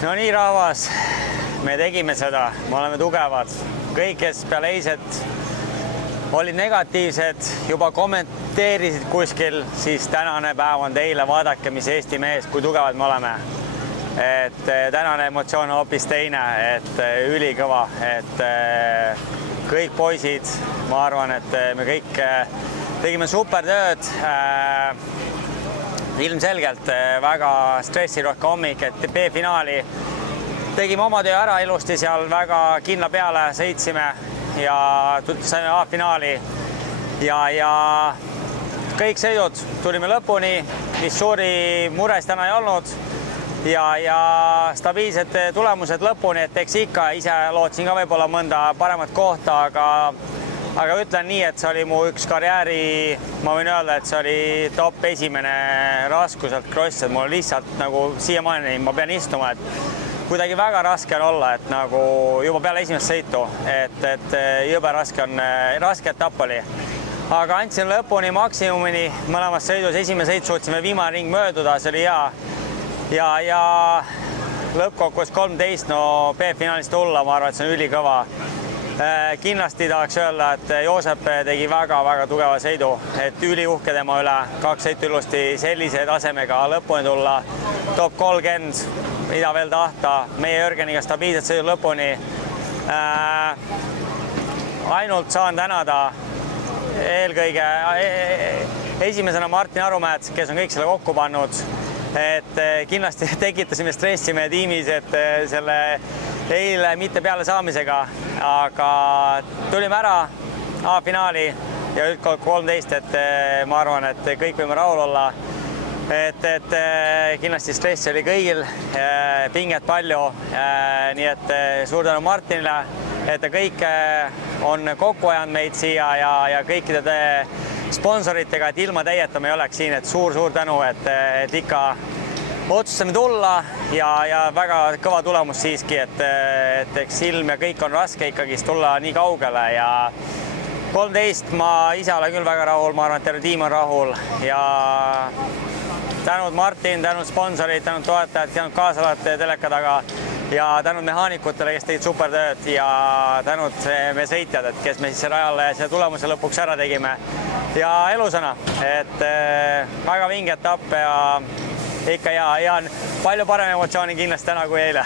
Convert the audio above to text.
No nii, rahvas, me tegime seda, me oleme tugevad. Kõik, kes peale eiset olid negatiivsed, juba kommenteerisid kuskil, siis tänane päev on teile, vaadake, mis Eesti mees, kui tugevad me oleme. Et tänane emotsioon on hoopis teine, et ülikõva, et kõik poisid, ma arvan, et me kõik tegime super tööd. Ilmselgelt väga stressirohke hommik, et B-finaali tegime oma töö ära ilusti seal väga kindla peale, sõitsime ja saime A-finaali ja kõik sõidud tulime lõpuni, mis suuri muresid täna ei olnud ja stabiilsed tulemused lõpuni, et eks ikka ise lootsin ka võib-olla mõnda paremat kohta, aga ütlen nii, et see oli mu üks karjääri, ma võin öelda, et see oli top esimene raskuselt cross, et mul lihtsalt nagu siiamaani ma pean istuma, et kuidagi väga raske on olla, et nagu juba peale esimest sõitu, et jõbe raske etapp oli. Aga andsin lõpuni maksimumini mõlemas sõidus, esimene sõit suutsime viimane ring mööduda, see oli hea ja lõppkokkuvõttes 13, no B-finaalist tulla, ma arvan, et see on ülikõva. Kindlasti tahaks öelda, et Joosep tegi väga-väga tugeva sõidu, et üliuhke tema üle, 2 sõitu ilusti sellise tasemega lõpuni tulla, top 30, mida veel tahta, meie Jörgeniga stabiilselt sõidu lõpuni. Ainult saan tänada eelkõige esimesena Martin Arumäed, kes on kõik selle kokku pannud, et kindlasti tekitasime stressi meie tiimis, et selle eile mitte peale saamisega, aga tulime ära A-finaali ja üldkogu 13, et ma arvan, et kõik võime rahul olla. Et kindlasti stress oli kõigil, pinget palju, nii et suur tänu Martinile, et ta kõik on kokku ajanud meid siia ja kõikide sponsoritega, et ilma teieta me ei oleks siin, et suur-suur tänu, et ikka otsustasime tulla ja väga kõva tulemus siiski, et eks ilm ja kõik on raske ikkagi tulla nii kaugele ja 13 ma ise olen küll väga rahul, ma arvan, et terve tiim on rahul ja tänud Martin, tänud sponsorid, tänud toetajad, tänud kaasalad teleka taga ja tänud mehaanikutele, kes tegid super tööd ja tänud me sõitjad, et kes me siis rajale selle tulemuse lõpuks ära tegime ja elusõna, et väga vinge etapp ja ikka ja palju parem emotsiooni kindlasti täna kui eile.